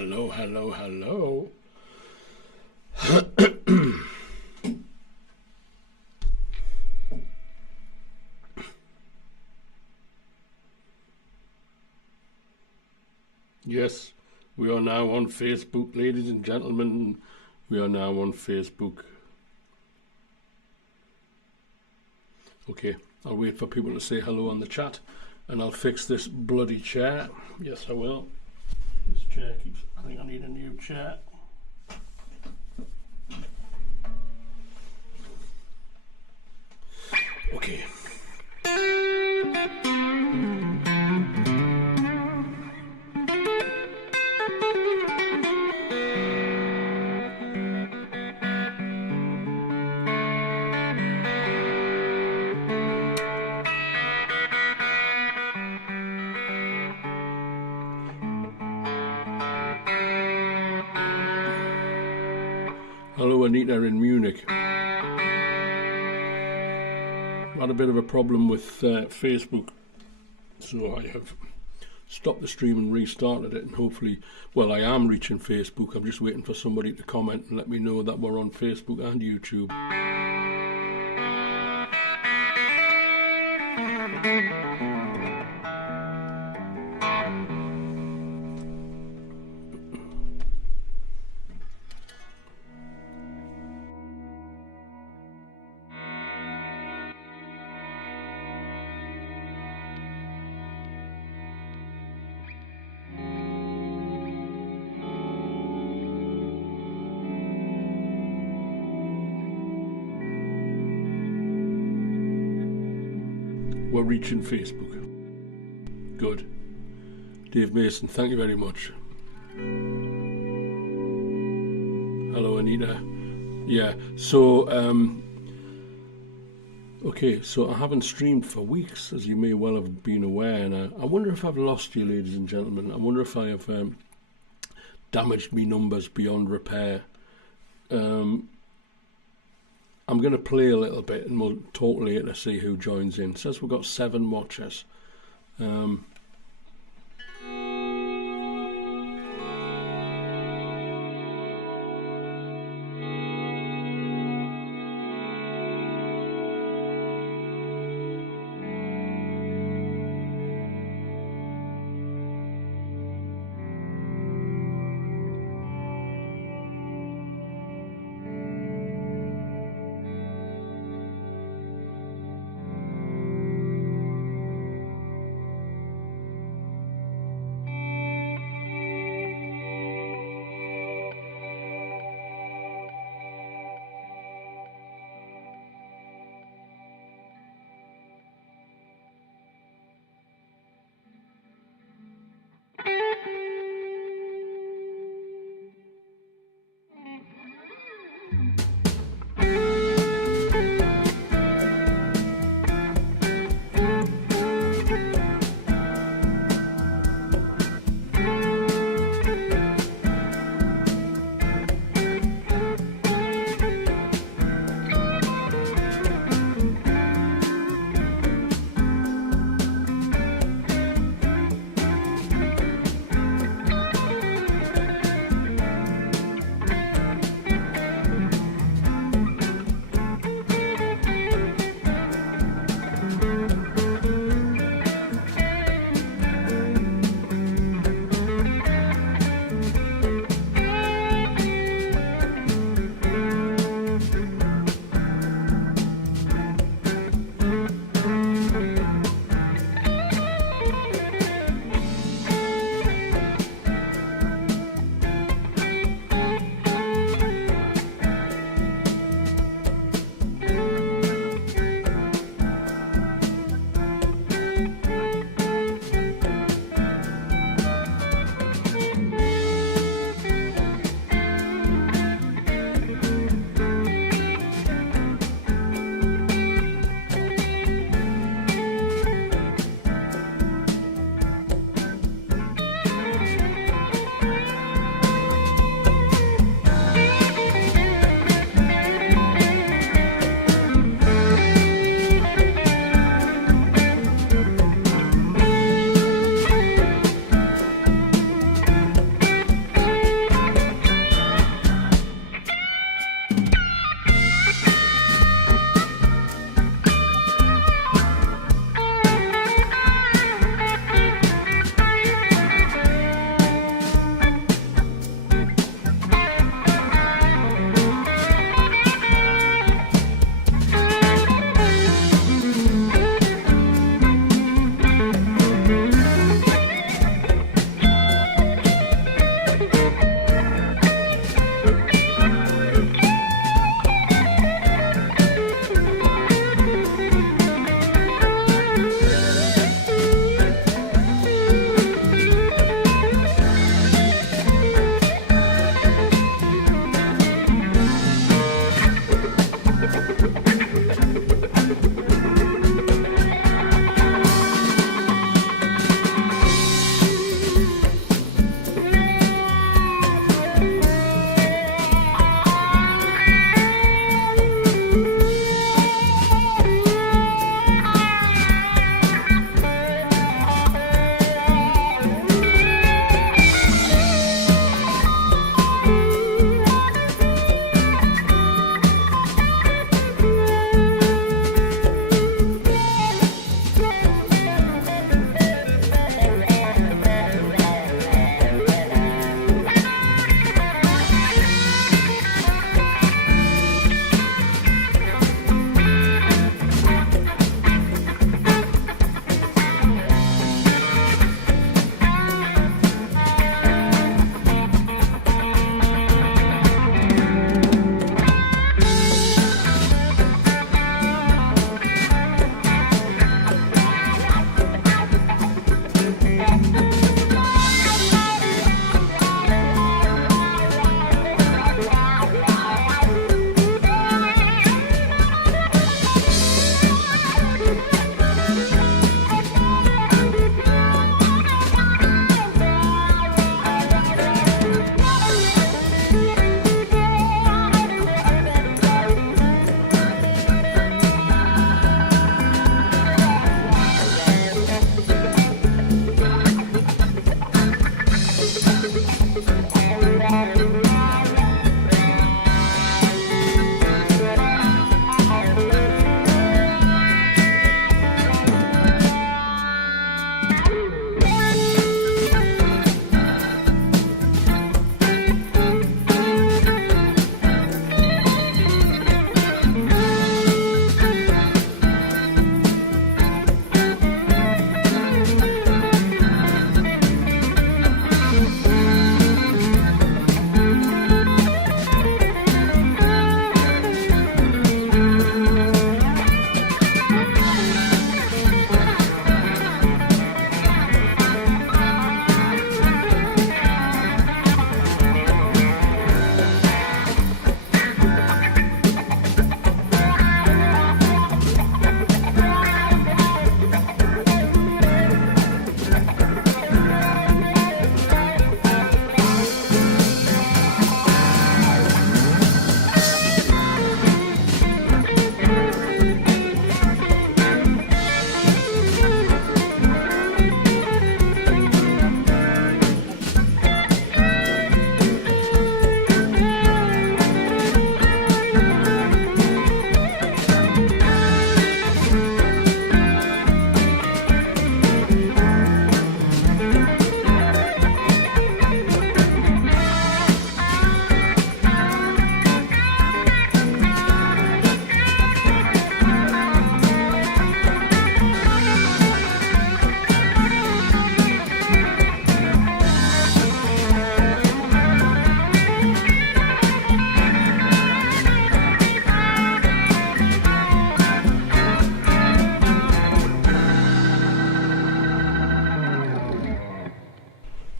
Hello, hello, hello. Yes, we are now on Facebook, ladies and gentlemen. We are now on Facebook. Okay, I'll wait for people to say hello on the chat, and I'll fix this bloody chair. Yes, I will. This chair keeps... I think I need a new chair. Okay. Hello, Anita in Munich. Had a bit of a problem with Facebook, so I have stopped the stream and restarted it, and hopefully, well, I am reaching Facebook. I'm just waiting for somebody to comment and let me know that we're on Facebook and YouTube. We're reaching Facebook. Good. Dave Mason, thank you very much. Hello, Anita. Yeah, so, okay, so I haven't streamed for weeks, as you may well have been aware, and I wonder if I've lost you, ladies and gentlemen. I wonder if I have damaged me numbers beyond repair. I'm going to play a little bit and we'll talk later to see who joins in. It says we've got 7 watchers.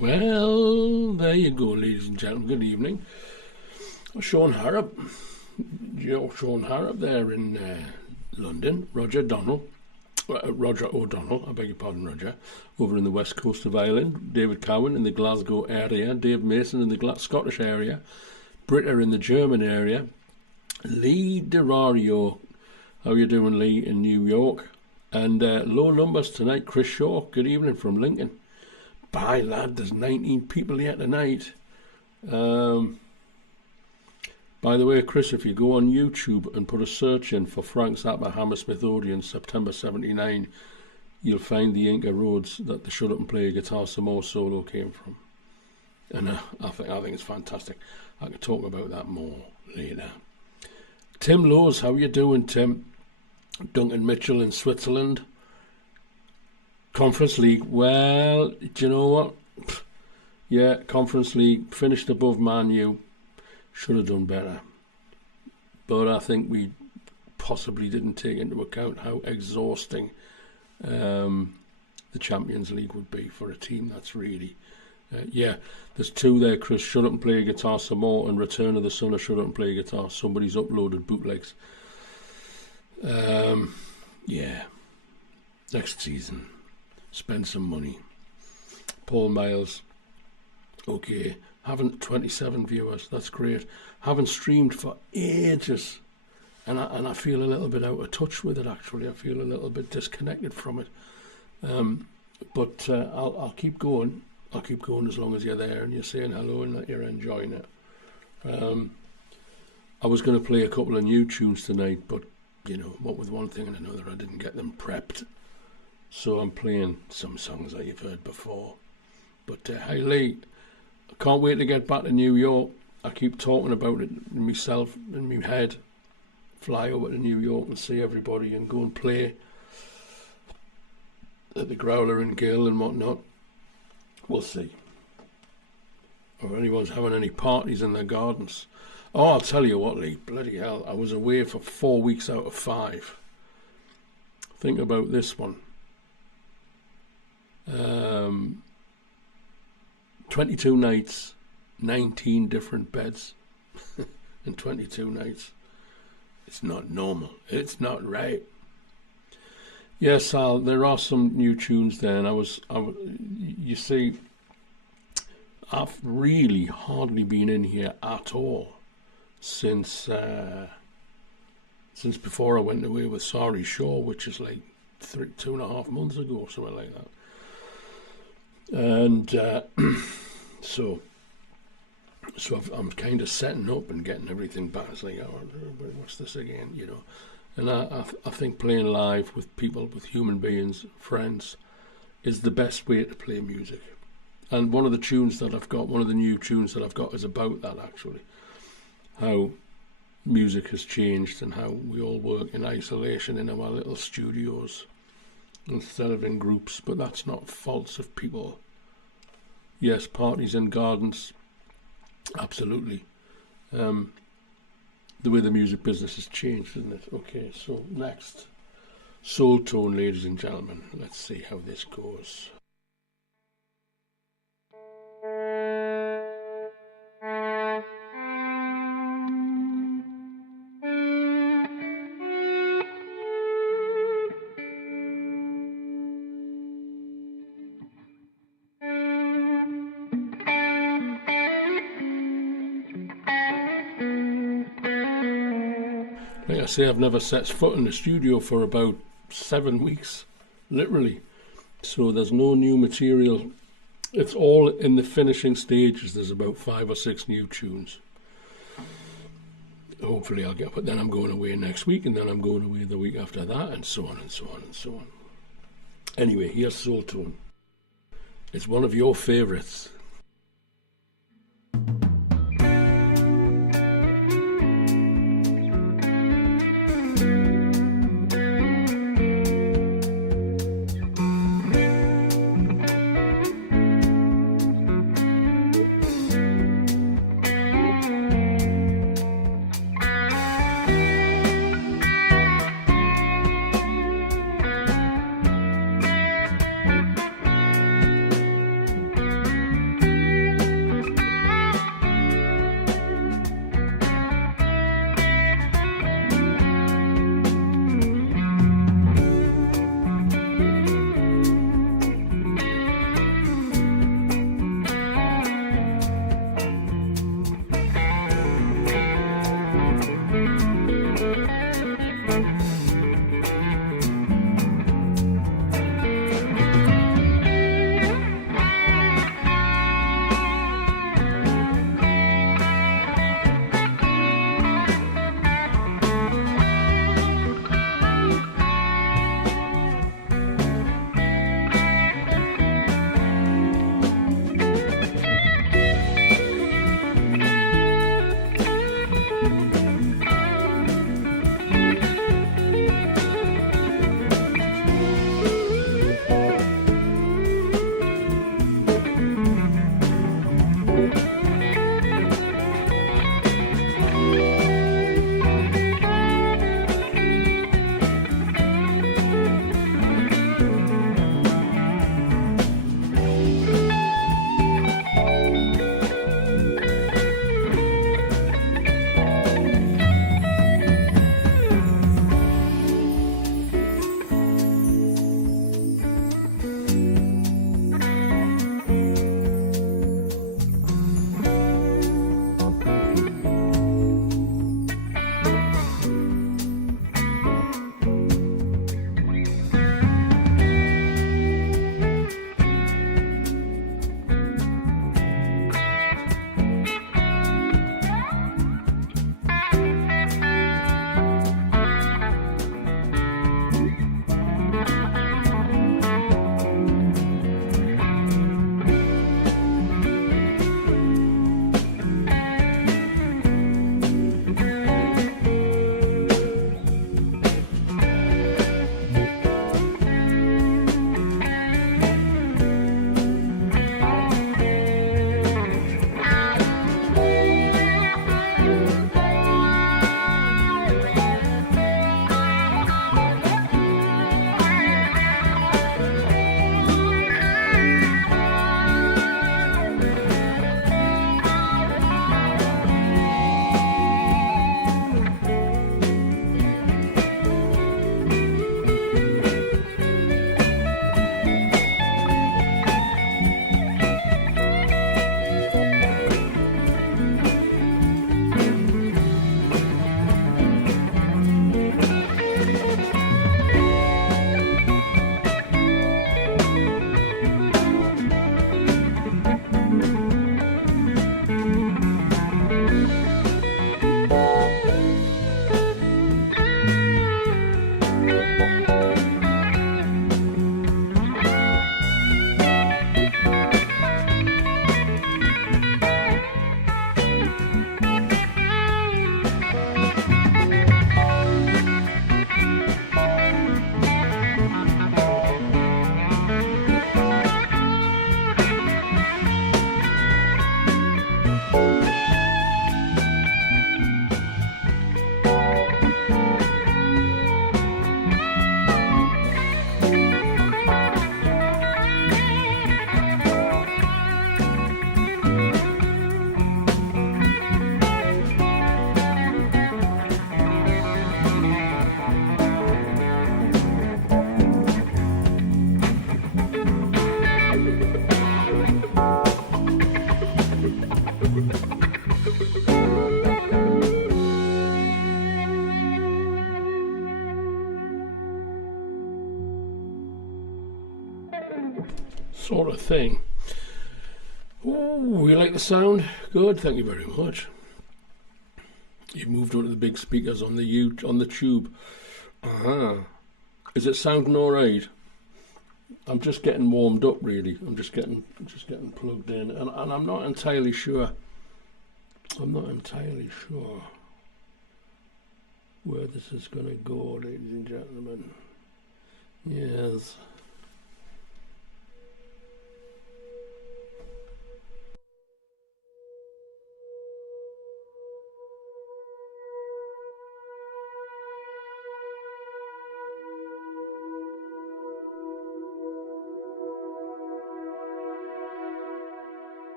Well, there you go, ladies and gentlemen. Good evening. Sean Harrop there in London. Roger O'Donnell, I beg your pardon, Roger, over in the west coast of Ireland. David Cowan in the Glasgow area. Dave Mason in the Scottish area. Britta in the German area. Lee DeRario, how you doing, Lee, in New York? And low numbers tonight, Chris Shaw, good evening from Lincoln. Bye, lad, there's 19 people here tonight. By the way, Chris, if you go on YouTube and put a search in for Frank Zappa Hammersmith Odeon September 79, you'll find the Inca Roads that the Shut Up and Play a Guitar Some More solo came from. And I think it's fantastic. I could talk about that more later. Tim Lowes, how you doing, Tim? Duncan Mitchell in Switzerland. Conference League, well, do you know what? Yeah, Conference League, finished above Man U. Should have done better. But I think we possibly didn't take into account how exhausting the Champions League would be for a team that's really... yeah, there's two there, Chris. Shut Up and Play a Guitar Some More and Return of the Sun of Shut Up and Play a Guitar. Somebody's uploaded bootlegs. Yeah. Next season. Spend some money. Paul Miles. Okay. Haven't 27 viewers. That's great. Haven't streamed for ages. And I feel a little bit out of touch with it, actually. I feel a little bit disconnected from it. But I'll keep going. I'll keep going as long as you're there and you're saying hello and that you're enjoying it. I was going to play a couple of new tunes tonight, but, you know, what with one thing and another, I didn't get them prepped. So I'm playing some songs that you've heard before. But, hey, Lee, I can't wait to get back to New York. I keep talking about it in myself, in my head. Fly over to New York and see everybody and go and play at the Growler and Gill and whatnot. We'll see. Or anyone's having any parties in their gardens. Oh, I'll tell you what, Lee, bloody hell, I was away for 4 weeks out of 5. Think about this one. 22 nights, 19 different beds in 22 nights. It's not normal. It's not right. Yes, Al, there are some new tunes there, and you see, I've really hardly been in here at all since before I went away with Sorry Shaw, which is like 2.5 months ago, or something like that. And so I'm kind of setting up and getting everything back. It's like, oh, what's this again, you know? And I think playing live with people, with human beings, friends, is the best way to play music. And one of the tunes that I've got, one of the new tunes that I've got is about that, actually. How music has changed and how we all work in isolation in our little studios instead of in groups. But that's not faults of people. Yes, parties and gardens, absolutely. The way the music business has changed, isn't it? Okay, so next. Soul Tone, ladies and gentlemen. Let's see how this goes. Like I say, I've never set foot in the studio for about 7 weeks, literally. So there's no new material. It's all in the finishing stages. There's about 5 or 6 new tunes. Hopefully I'll get, but then I'm going away next week, and then I'm going away the week after that, and so on and so on and so on. Anyway, here's Soul Tone. It's one of your favourites. sort of thing. Ooh, you like the sound? Good, thank you very much. You've moved on to the big speakers on the tube. Is it sounding all right? I'm just getting warmed up, really. I'm just getting plugged in, and I'm not entirely sure. I'm not entirely sure where this is going to go, ladies and gentlemen. Yes.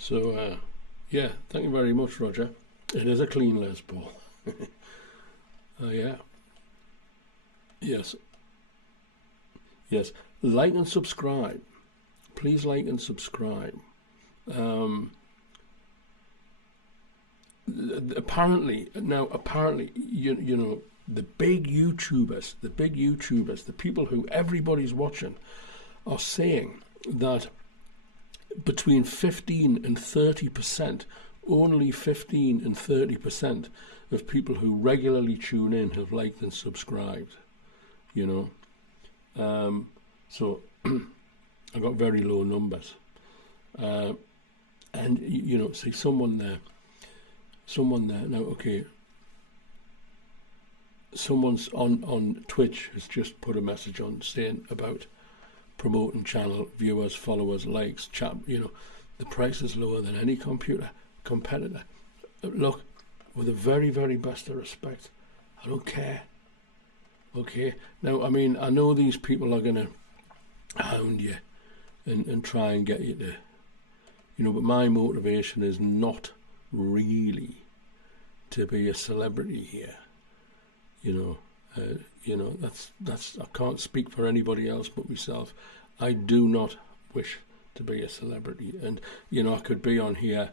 So yeah, thank you very much, Roger. It is a clean Les Paul. Yeah. Yes. Yes. Like and subscribe. Please like and subscribe. Apparently, you know, the big YouTubers, the people who everybody's watching, are saying that between 15 and 30%, only 15 and 30% of people who regularly tune in have liked and subscribed, you know. So I got very low numbers. And, you know, see someone there, now, okay, someone's on Twitch has just put a message on saying about promoting channel, viewers, followers, likes, chat, you know, the price is lower than any competitor. Look, with the very, very best of respect, I don't care. Okay, now, I mean, I know these people are going to hound you and try and get you to, you know, but my motivation is not really to be a celebrity here. You know, that's I can't speak for anybody else but myself. I do not wish to be a celebrity, and you know, I could be on here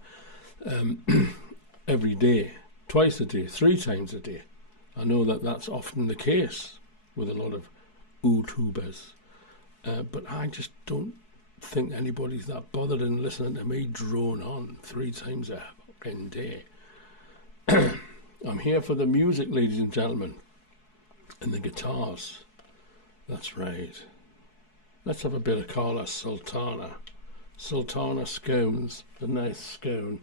every day, twice a day, 3 times a day. I know that that's often the case with a lot of YouTubers, but I just don't think anybody's that bothered in listening to me drone on 3 times a fucking day. I'm here for the music, ladies and gentlemen, and the guitars. That's right. Let's have a bit of Carla Sultana. Sultana scones, a nice scone.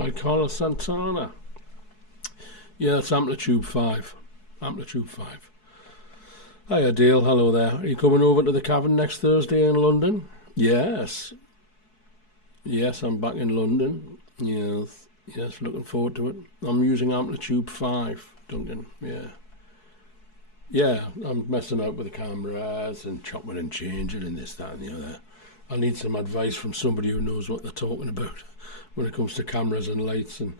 by Carlos Santana. Yeah, it's Amplitude 5. Amplitude 5. Hiya Dale, hello there. Are you coming over to the Cavern next Thursday in London? Yes. Yes, I'm back in London. Yes, yes, looking forward to it. I'm using Amplitude 5, Duncan, yeah. Yeah, I'm messing out with the cameras and chopping and changing and this, that and the other. I need some advice from somebody who knows what they're talking about when it comes to cameras and lights and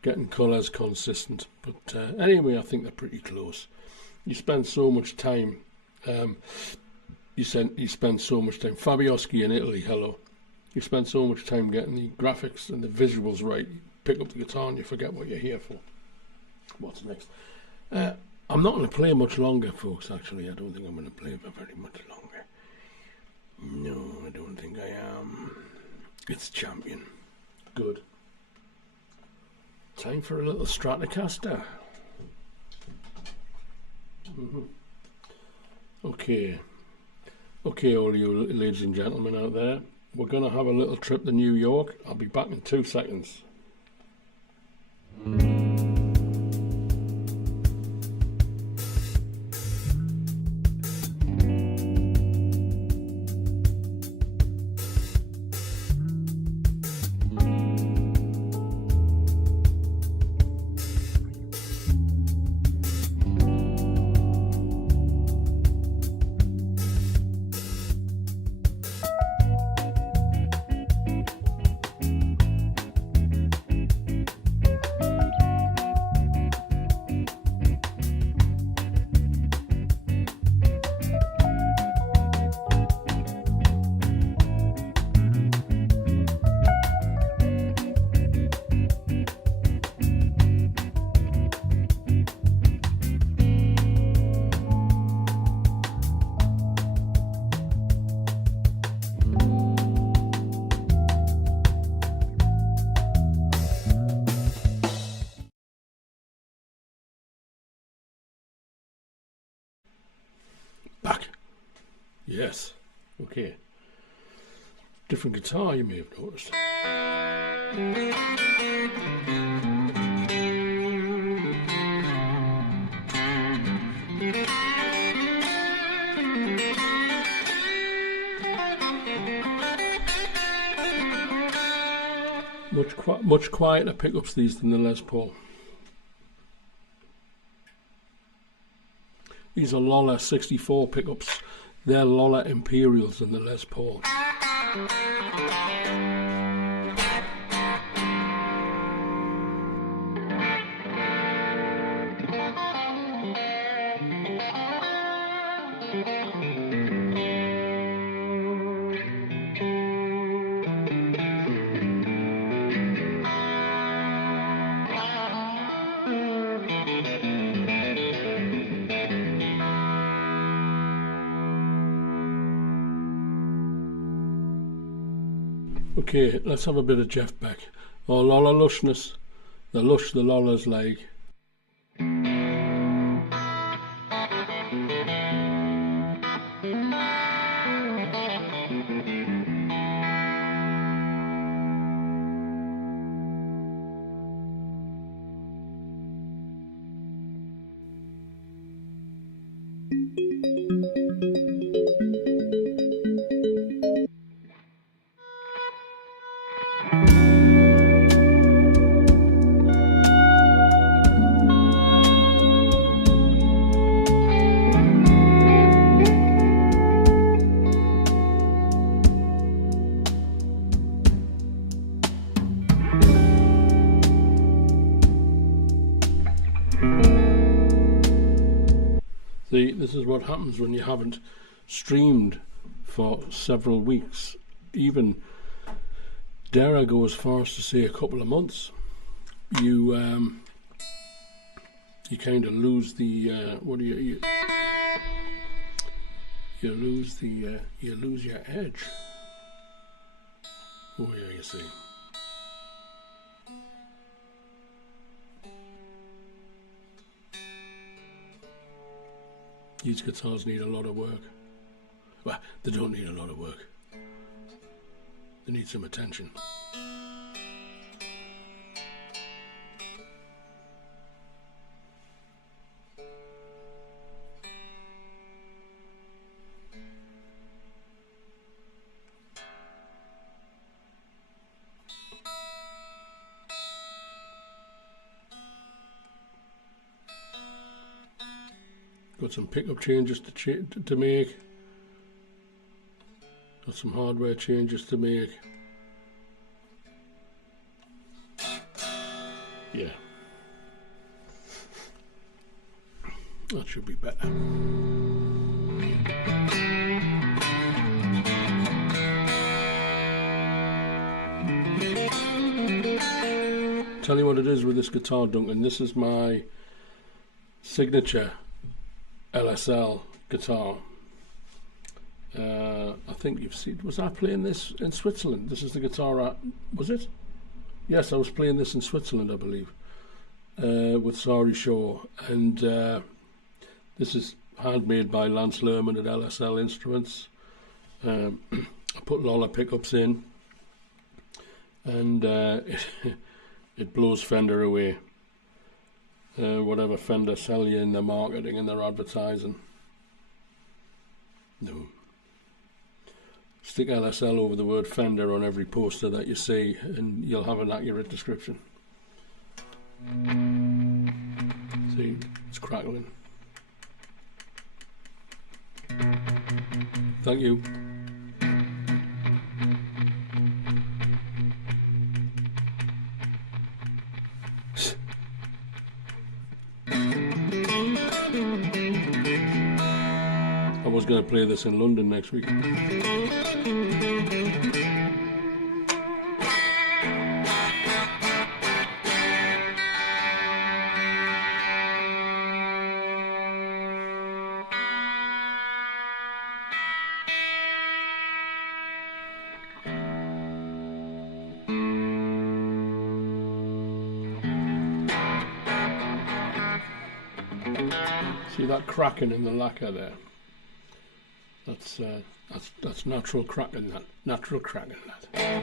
getting colours consistent. But anyway, I think they're pretty close. You spend so much time, you spend so much time, Fabioski in Italy, hello. You spend so much time getting the graphics and the visuals right. You pick up the guitar and you forget what you're here for. What's next? I'm not going to play much longer, folks, actually. I don't think I'm going to play for very much longer. No, I don't think I am. It's Champion. Good. Time for a little Stratocaster. Okay, all you ladies and gentlemen out there, we're going to have a little trip to New York. I'll be back in 2 seconds. Back. Yes. Okay. Different guitar, you may have noticed. Much quieter pickups these than the Les Paul. These are Lollar 64 pickups. They're Lollar Imperials in the Les Paul. Okay, let's have a bit of Jeff Beck. Oh, Lollar lushness. The lush the Lollar's like. See, this is what happens when you haven't streamed for several weeks. Even dare I go as far as to say a couple of months. You kind of lose the you lose your edge. Oh yeah, you see. These guitars need a lot of work. Well, they don't need a lot of work. They need some attention. Got some pickup changes to make. Got some hardware changes to make. Yeah. That should be better. Tell you what it is with this guitar, Duncan. This is my signature LSL guitar. I think you've seen. Was I playing this in Switzerland? This is the guitar. Was it? Yes, I was playing this in Switzerland, I believe, with Sorry Shaw, and this is handmade by Lance Lerman at LSL Instruments. I put Lollar pickups in, and it blows Fender away. Whatever Fender sell you in their marketing and their advertising. No. Stick LSL over the word Fender on every poster that you see and you'll have an accurate description. See, it's crackling. Thank you. I was going to play this in London next week. See that cracking in the lacquer there? That's natural cracking. That natural cracking. That.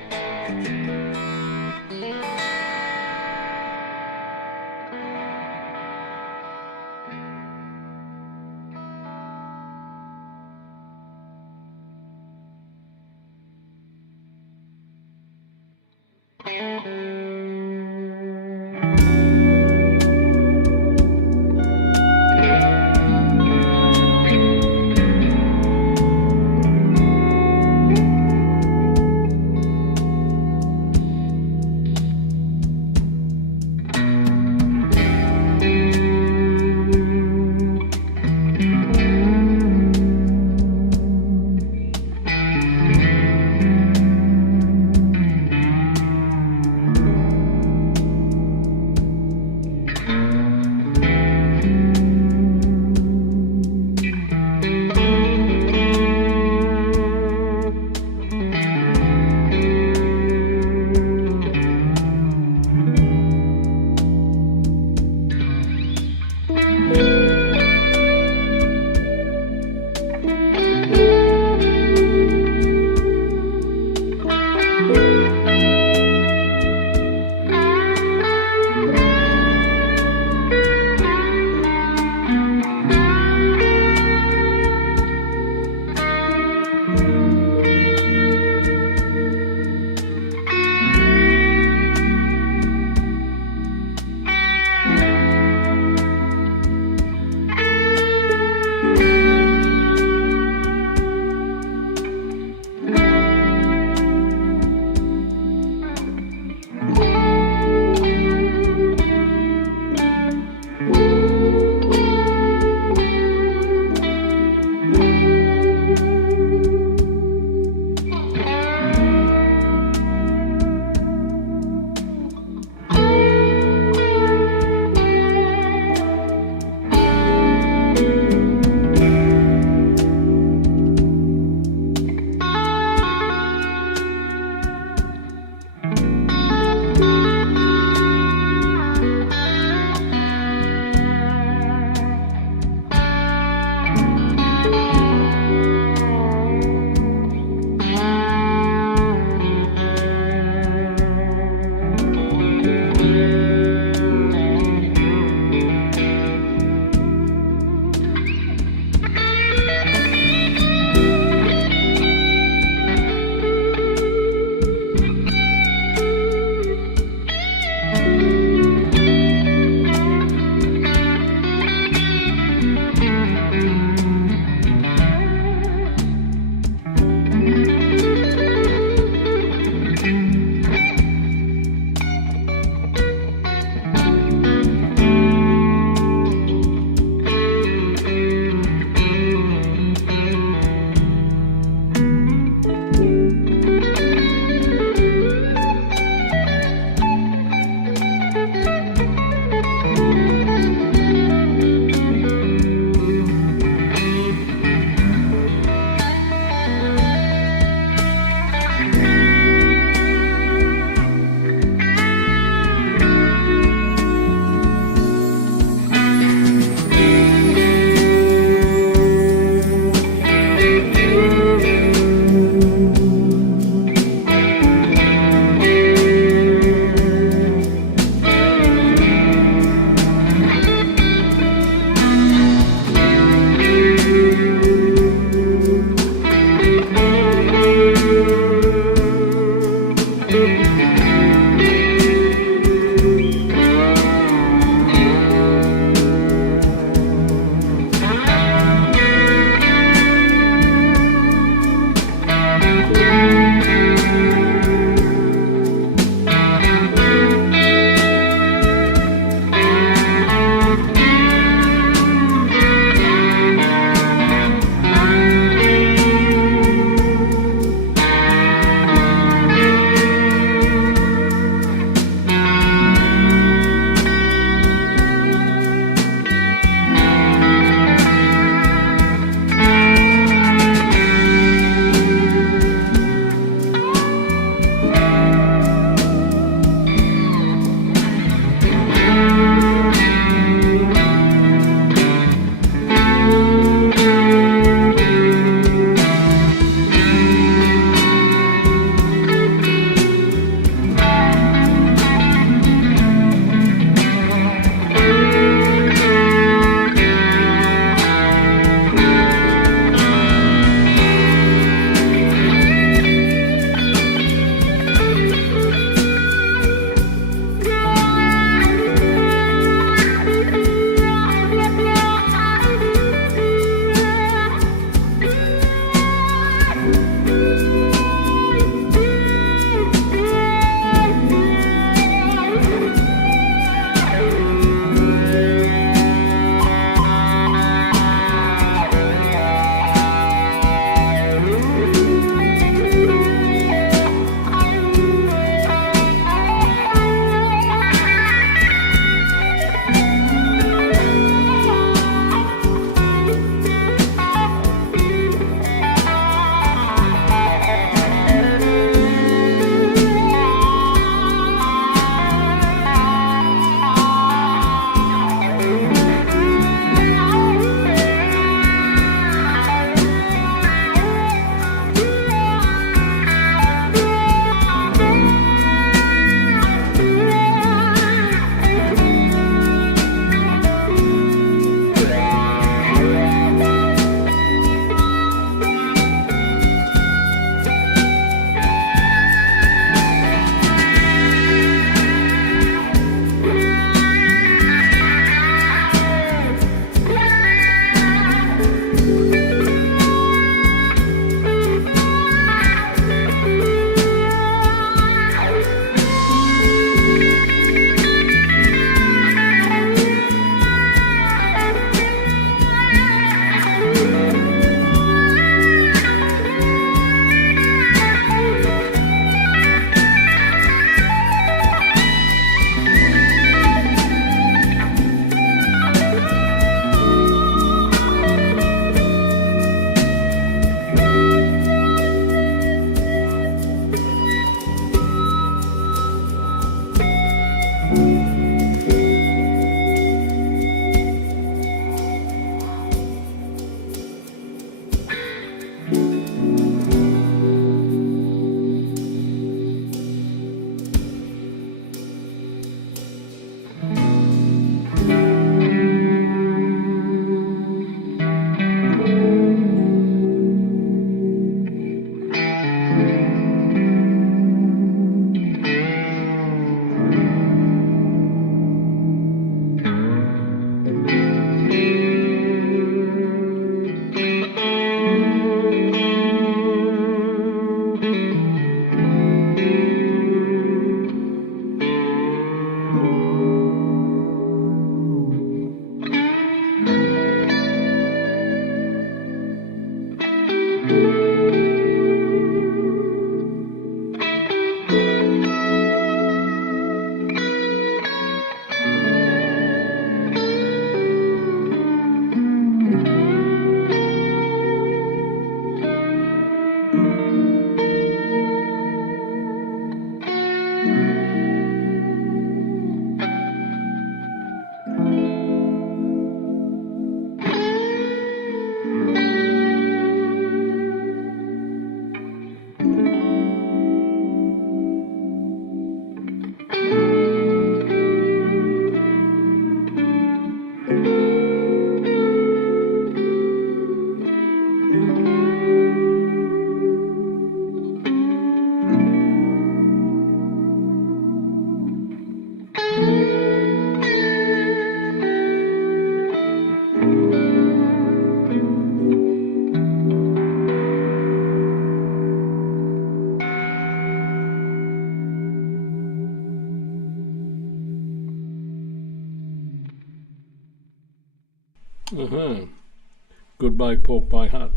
Goodbye pork pie hat.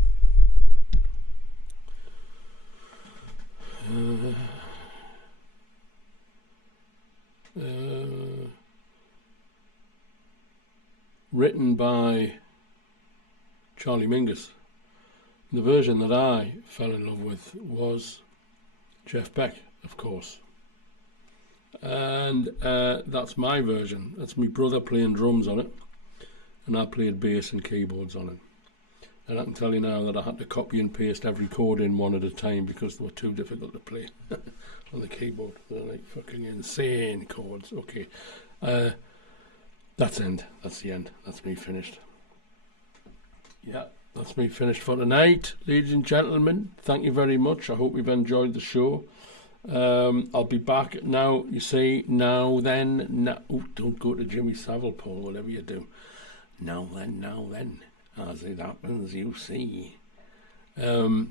Written by Charlie Mingus. The version that I fell in love with was Jeff Beck, of course. And that's my version. That's my brother playing drums on it, and I played bass and keyboards on it. And I can tell you now that I had to copy and paste every chord in one at a time because they were too difficult to play on the keyboard. They're like fucking insane chords. Okay, that's end. That's the end. That's me finished. Yeah, that's me finished for tonight, ladies and gentlemen. Thank you very much. I hope you've enjoyed the show. I'll be back now. You see, now then. Now, don't go to Jimmy Savile, Paul. Whatever you do. Now then. As it happens, you see. Now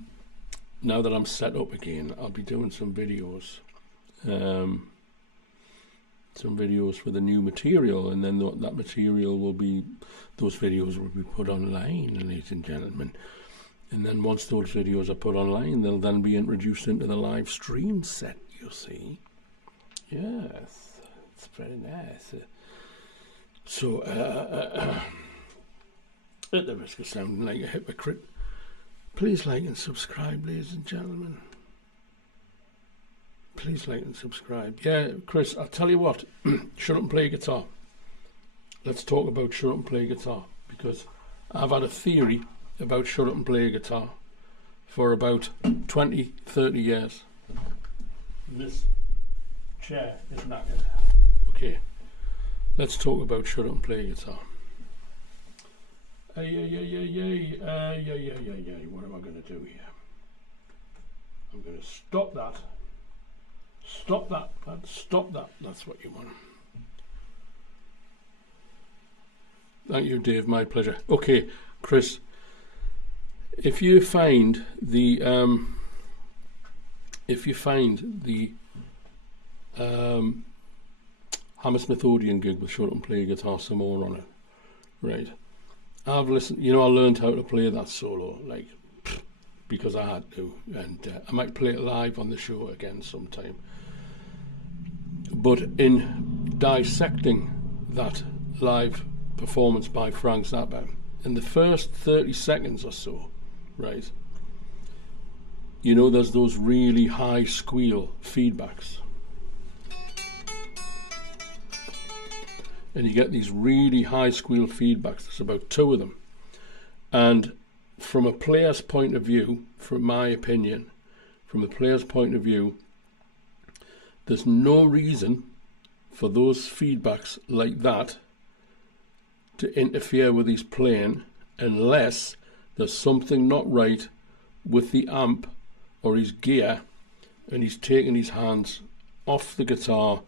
that I'm set up again, I'll be doing some videos. Some videos for the new material, and then that material will be, those videos will be put online, ladies and gentlemen. And then once those videos are put online, they'll then be introduced into the live stream set, you see. Yes, it's very nice. So, at the risk of sounding like a hypocrite, please like and subscribe, ladies and gentlemen. Please like and subscribe. Yeah, Chris, I'll tell you what, shut up and play guitar. Let's talk about shut up and play guitar, because I've had a theory about shut up and play guitar for about 20, 30 years. This chair is knackered. Okay, let's talk about shut up and play guitar. What am I going to do here? I'm going to stop that. Stop that. Stop that. That's what you want. Thank you, Dave. My pleasure. Okay, Chris. If you find the Hammersmith Odeon gig with shut up and play guitar some more on it, right? I've listened. You know, I learned how to play that solo, like, because I had to, and I might play it live on the show again sometime. But in dissecting that live performance by Frank Zappa, in the first 30 seconds or so, right, you know, there's those really high squeal feedbacks. And you get these really high squeal feedbacks. There's about 2 of them. And from a player's point of view, from my opinion, from a player's point of view, there's no reason for those feedbacks like that to interfere with his playing unless there's something not right with the amp or his gear and he's taking his hands off the guitar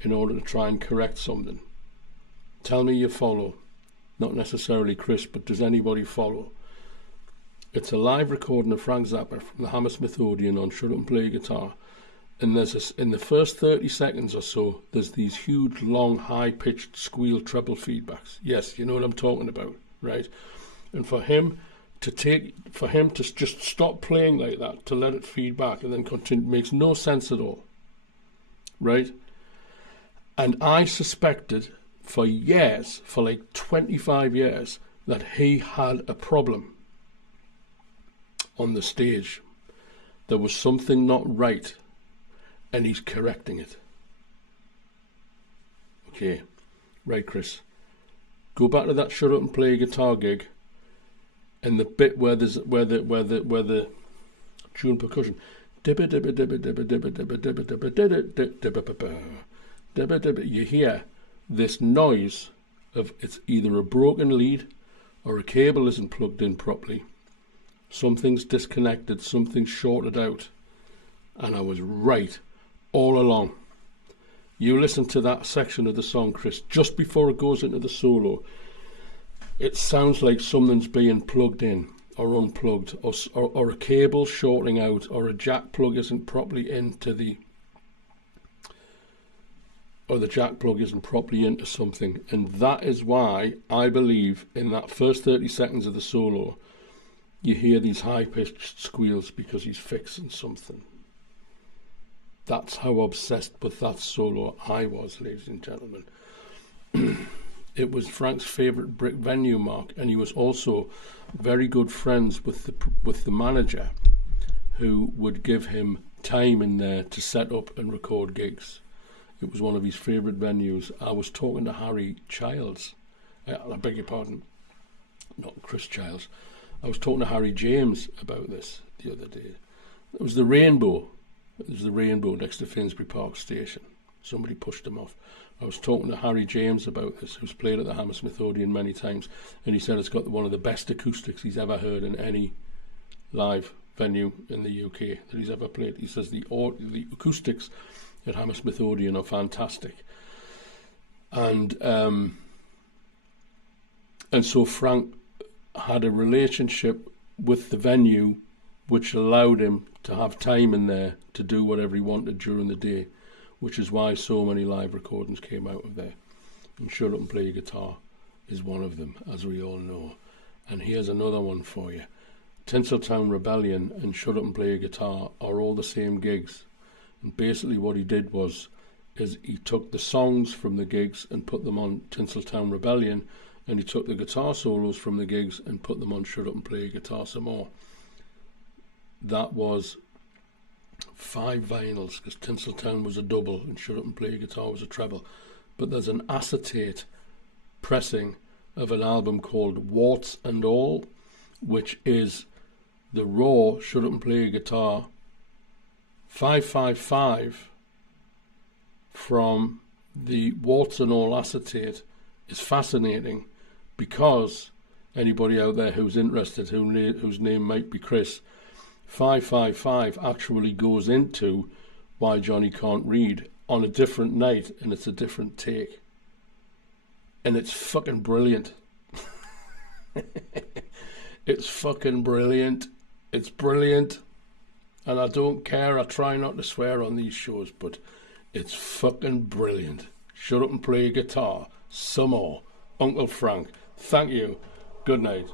in order to try and correct something. Tell me you follow. Not necessarily Chris, but does anybody follow? It's a live recording of Frank Zappa from the Hammersmith Odeon on Shut Up and Play Guitar. And there's in the first 30 seconds or so, there's these huge, long, high-pitched squeal treble feedbacks. Yes, you know what I'm talking about, right? And for him to just stop playing like that, to let it feed back and then continue, makes no sense at all, right? And I suspected for years, for like 25 years, that he had a problem on the stage. There was something not right, and he's correcting it. Okay, right, Chris. Go back to that Shut Up and Play Guitar gig, and the bit where the tune percussion, you hear this noise of it's either a broken lead or a cable isn't plugged in properly. Something's disconnected, something's shorted out. And I was right all along. You listen to that section of the song, Chris, just before it goes into the solo. It sounds like something's being plugged in or unplugged, or a cable shorting out, or a jack plug isn't properly into the, or the jack plug isn't properly into something. And that is why I believe in that first 30 seconds of the solo, you hear these high-pitched squeals because he's fixing something. That's how obsessed with that solo I was, ladies and gentlemen. It was Frank's favourite brick venue, Mark, and he was also very good friends with the manager, who would give him time in there to set up and record gigs. It was one of his favourite venues. I was talking to Harry Childs. I beg your pardon, not Chris Childs. I was talking to Harry James about this the other day. It was the Rainbow. It was the Rainbow next to Finsbury Park Station. Somebody pushed him off. I was talking to Harry James about this, who's played at the Hammersmith Odeon many times, and he said it's got one of the best acoustics he's ever heard in any live venue in the UK that he's ever played. He says the acoustics at Hammersmith Odeon are fantastic. And so Frank had a relationship with the venue which allowed him to have time in there to do whatever he wanted during the day, which is why so many live recordings came out of there. And Shut Up and Play Your Guitar is one of them, as we all know. And here's another one for you. Tinseltown Rebellion and Shut Up and Play Your Guitar are all the same gigs. And basically what he did is he took the songs from the gigs and put them on Tinseltown Rebellion, and he took the guitar solos from the gigs and put them on Shut Up and Play Your Guitar some more. That was 5 vinyls, because Tinseltown was a double and Shut Up and Play Your Guitar was a treble. But there's an acetate pressing of an album called Warts and All, which is the raw Shut Up and Play Your Guitar 555 from the Warts and All acetate is fascinating, because anybody out there who's interested, whose name might be Chris, 555 actually goes into Why Johnny Can't Read on a different night, and it's a different take. And it's fucking brilliant. It's fucking brilliant. It's brilliant. And I don't care, I try not to swear on these shows, but it's fucking brilliant. Shut Up and Play Your Guitar some more. Uncle Frank, thank you. Good night.